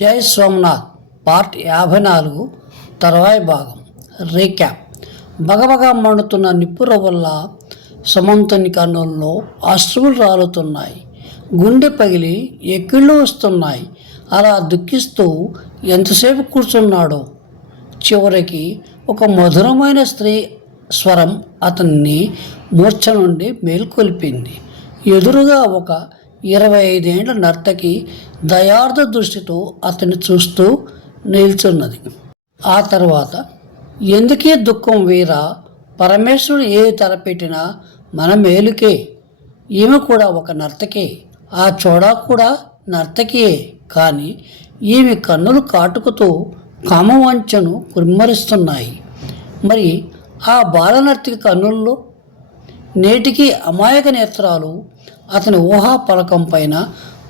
జై సోమనాథ్ పార్ట్ యాభై నాలుగు తర్వాయి భాగం. రీక్యాప్. బగబగా మండుతున్న నిప్పుర వల్ల సమంతుని కన్నుల్లో అశ్రువులు రాలుతున్నాయి. గుండె పగిలి ఎక్కిళ్ళు వస్తున్నాయి. అలా దుఃఖిస్తూ ఎంతసేపు కూర్చున్నాడో? చివరికి ఒక మధురమైన స్త్రీ స్వరం అతన్ని మూర్ఛ నుండి మేల్కొల్పింది. ఎదురుగా ఒక ఇరవై ఐదేండ్ల నర్తకి దయార్థ దృష్టితో అతన్ని చూస్తూ నిల్చున్నది. ఆ తర్వాత ఎందుకే దుఃఖం వీరా? పరమేశ్వరుడు ఏది తలపెట్టినా మన మేలుకే. ఈమె కూడా ఒక నర్తకే. ఆ చోడా కూడా నర్తకియే. కానీ ఈమె కన్నులు కాటుకుతూ కామవంచను కుమ్మరిస్తున్నాయి. మరి ఆ బాలనర్తికి కన్నుల్లో నేటికి అమాయక నేత్రాలు అతని ఊహా పలకం పైన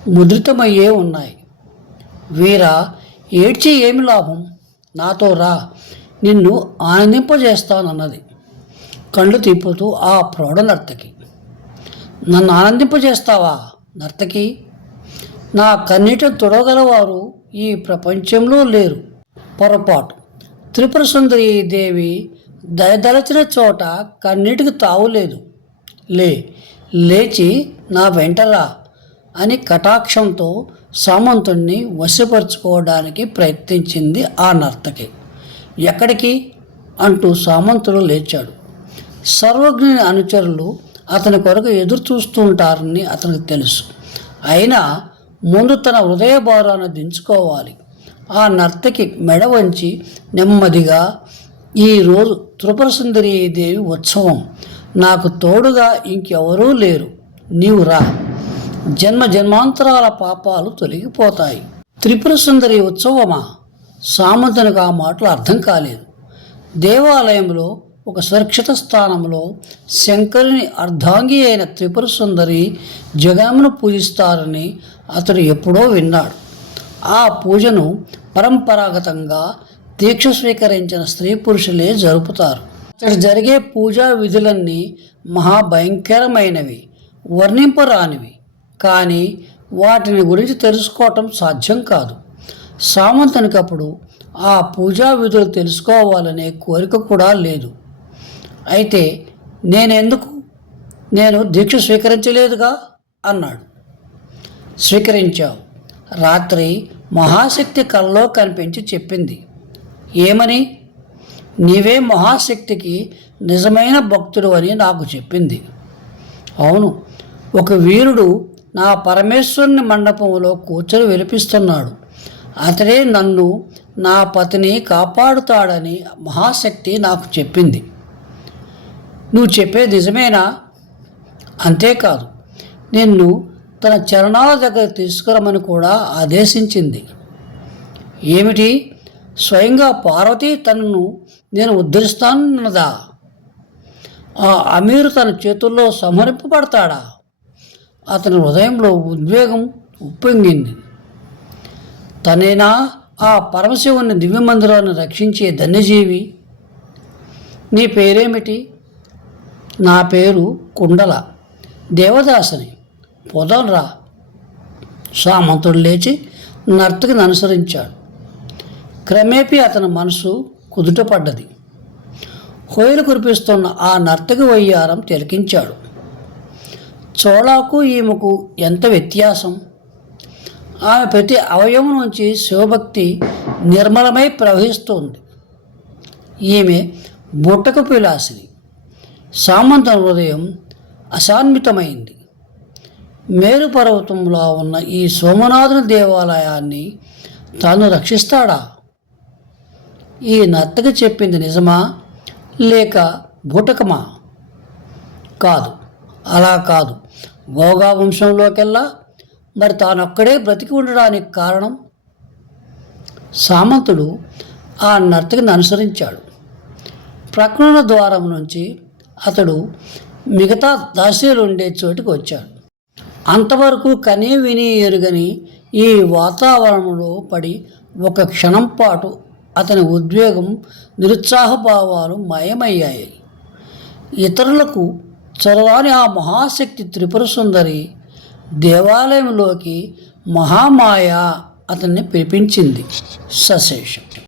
ముద్రితమయ్యే ఉన్నాయి. వీరా ఏడ్చి ఏమి లాభం? నాతో రా. నిన్ను ఆనందింపజేస్తానన్నది. కళ్ళు తిప్పుతూ ఆ ప్రౌఢ నర్తకి. నన్ను ఆనందింపజేస్తావా నర్తకి? నా కన్నీటి తొడగలవారు ఈ ప్రపంచంలో లేరు. పొరపాటు. త్రిపుర సుందరి దేవి దయదలచిన చోట కన్నీటికి తావులేదు లే లేచి నా వెంటరా అని కటాక్షంతో సామంతుణ్ణి వశపరుచుకోవడానికి ప్రయత్నించింది ఆ నర్తకి. ఎక్కడికి? అంటూ సామంతుడు లేచాడు. సర్వజ్ఞుని అనుచరులు అతని కొరకు ఎదురు చూస్తూ ఉంటారని అతనికి తెలుసు. అయినా ముందు తన హృదయ భారాన్ని దించుకోవాలి. ఆ నర్తకి మెడ వంచి నెమ్మదిగా ఈరోజు త్రిపుర దేవి ఉత్సవం. నాకు తోడుగా ఇంకెవరూ లేరు. నీవు రా. జన్మ జన్మాంతరాల పాపాలు తొలగిపోతాయి. త్రిపుర సుందరి ఉత్సవమా? సామంతునికి ఆ మాటలు అర్థం కాలేదు. దేవాలయంలో ఒక సురక్షిత స్థానంలో శంకరుని అర్ధాంగి అయిన త్రిపుర సుందరి జగమును పూజిస్తారని అతడు ఎప్పుడో విన్నాడు. ఆ పూజను పరంపరాగతంగా దీక్ష స్వీకరించిన స్త్రీ పురుషులే జరుపుతారు. అక్కడ జరిగే పూజా విధులన్నీ మహాభయంకరమైనవి వర్ణింపరానివి. కానీ వాటిని గురించి తెలుసుకోవటం సాధ్యం కాదు. సామంతునికి అప్పుడు ఆ పూజా విధులు తెలుసుకోవాలనే కోరిక కూడా లేదు. అయితే నేనెందుకు? నేను దీక్ష స్వీకరించలేదుగా? అన్నాడు. స్వీకరించావు. రాత్రి మహాశక్తి కల్లో కనిపించి చెప్పింది. ఏమని? నీవే మహాశక్తికి నిజమైన భక్తుడు అని నాకు చెప్పింది. అవును ఒక వీరుడు నా పరమేశ్వరుని మండపంలో కూర్చొని విలిపిస్తున్నాడు అతడే నన్ను నా పతిని కాపాడుతాడని మహాశక్తి నాకు చెప్పింది. నువ్వు చెప్పేది నిజమేనా? అంతేకాదు నిన్ను తన చరణాల దగ్గర తీసుకురమని కూడా ఆదేశించింది. ఏమిటి? స్వయంగా పార్వతి తనను నేను ఉద్ధరిస్తానన్నదా? ఆ అమీరు తన చేతుల్లో సంహరింపబడతాడా? అతని హృదయంలో ఉద్వేగం ఉప్పొంగింది. తనేనా ఆ పరమశివుని దివ్య మందిరాన్ని రక్షించే ధన్యజీవి? నీ పేరేమిటి? నా పేరు కుండల దేవదాసని. పోదాం రా సామంతుడు లేచి నర్తకిని అనుసరించాడు. క్రమేపీ అతని మనసు కుదుటపడ్డది. హోయలు కురిపిస్తున్న ఆ నర్తకి వయ్యారం తిలకించాడు. చోళాకు ఈమెకు ఎంత వ్యత్యాసం? ఆమె ప్రతి అవయవం నుంచి శివభక్తి నిర్మలమై ప్రవహిస్తోంది. ఈమె బుట్టకు పిలాసిని సామంత హృదయం అశాన్వితమైంది. మేరు పర్వతంలో ఉన్న ఈ సోమనాథుని దేవాలయాన్ని తాను రక్షిస్తాడా? ఈ నత్తకి చెప్పింది నిజమా లేక బూటకమా? కాదు. అలా కాదు. గోగా వంశంలోకెల్లా మరి తానొక్కడే బ్రతికి ఉండడానికి కారణం? సామంతుడు ఆ నర్తకిని అనుసరించాడు. ప్రకృణ ద్వారం నుంచి అతడు మిగతా దాసీలు ఉండే చోటుకు వచ్చాడు. అంతవరకు కనీ విని ఎరుగని ఈ వాతావరణంలో పడి ఒక క్షణం పాటు అతని ఉద్వేగం నిరుత్సాహభావాలు మాయమయ్యాయి. ఇతరులకు చొరవాని ఆ మహాశక్తి త్రిపుర సుందరి దేవాలయంలోకి మహామాయ అతన్ని పిలిపించింది. సశేషం.